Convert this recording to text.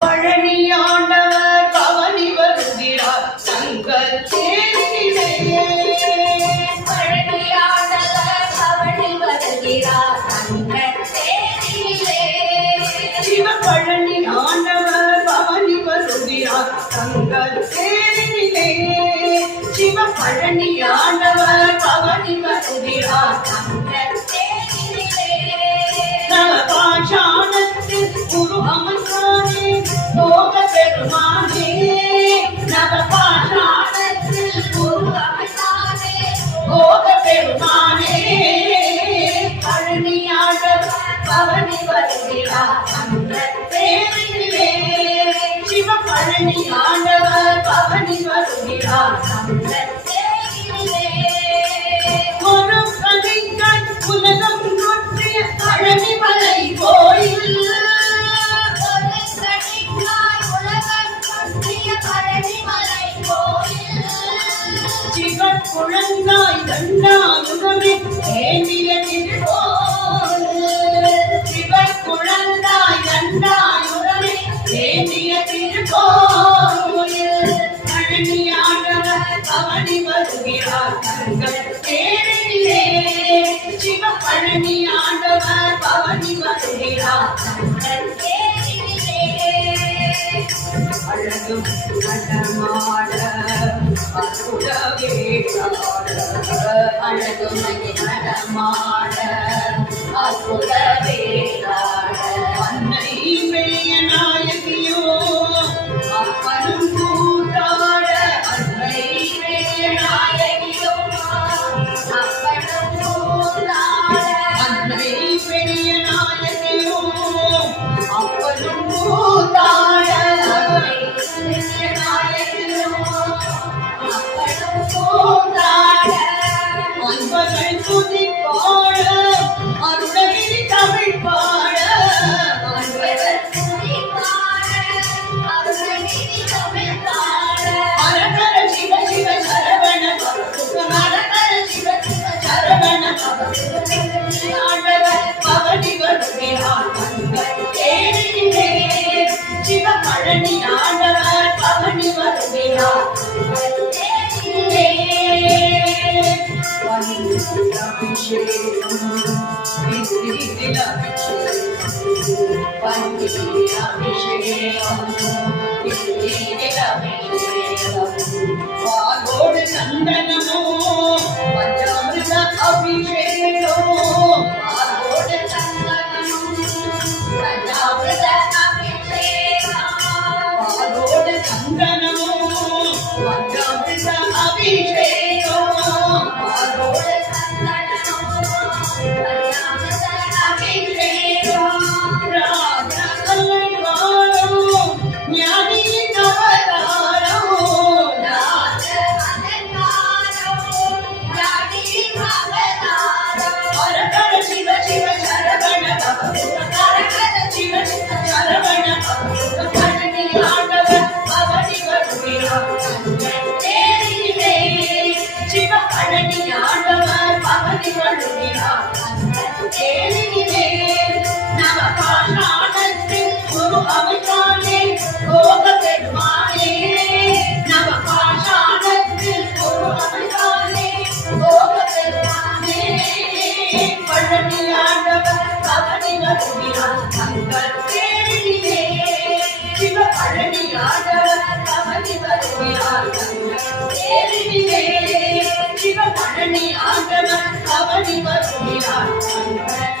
பழனியாண்டவர் பவனி வருகிறார் தங்கள் தேரிலே. பழனியாண்டவர் பவனி வருகிறார் தங்கள் தேரிலே. சிவபழனி ஆண்டவர் பவனி வருகிறார் தங்கள் தேரிலே. சிவபழனி ஆண்டவர் பவனி வருகிறார் தங்கள் தேரிலே. நவபாஷாணத்தில் குரு அமர்ந்தானே லோக பெருமானே. நவபாஷாணத்தில் குரு அமர்ந்தானே லோக பெருமானே. பழனியாண்டவர் பவனி வருகிறார் தங்கள் தேரிலே. சிவபழனி ஆண்டவர் பவனி வருகிறார் தங்கள் தேரிலே. ஒரு கலிங்கன் உலகம் நோற்றிய பழனிமலை கோயில். ஒரு கலிங்காய் உலகம் நோற்றிய பழனிமலை கோயில். சிவன் குழந்தாய் தண்டாயுதமே ஏந்திய திருக்கோயில். சிவன் குழந்தாய் தண்டாயுதமே ஏந்திய திருக்கோயில். பழனியாண்டவர் பவனி வருகிறார் தங்கள் தேரிலே. சிவபழனி ஆண்டவர் பவனி வருகிறார் தங்கள் தேரிலே. அழகு நடமாட அற்புத வேளாட. அழகு நடமாட அற்புத வேளாட. அன்னை பெரிய நாயகியோ அப்பனும் கூட்டாட. அன்னை பெரிய நாயகியோ அப்பனும் கூத்தாட. அன்னை பெரிய நாயகியோ அப்பனும் கூட்டாட. பெரிய நாயகியோ அப்பனும் கூத்தாட. அன்பர்கள் துதி பாட அருணகிரி தமிழ் பாட. அன்பர்கள் துதி பாட அருணகிரி தமிழ் பாட. அரகர சிவ சிவ சரவண அரகர சிவ சிவ சரவண ஆண்டவர் பவனி வருகிறார் தங்கள் தேரிலே. சிவபழனி ஆண்டவர் பவனி வருகிறார் தங்கள் தேரிலே. அபிஷேகம் பாலோடு சந்தனமோ பஞ்சாமிர்த அபிஷேகமோ. பாலோடு சந்தனமும் பஞ்சாமிர்த அபிஷேகம். பாலோடு சந்தனமோ பஞ்சாமிர்த அபிஷேகமோ. பாலோடு சந்தனமும் பஞ்சாமிர்த அபிஷேகம். சிவபழனி ஆண்டவர் பவனி வருகிறார் தங்கள் தேரிலே. நவபாஷாணத்தில் குரு அமர்ந்தானே லோக பெருமானே. நவபாஷாணத்தில் குரு அமர்ந்தானே லோக பெருமானே. பழனி ஆண்டவர் பவனி வருகிறார் தங்கள் தேரிலே. சிவபழனி ஆண்டவர் பவனி வருகிறார் தங்கள் தேரிலே. சிவபழனி ஆண்டவர் பவனி வருகிறார் தங்கள்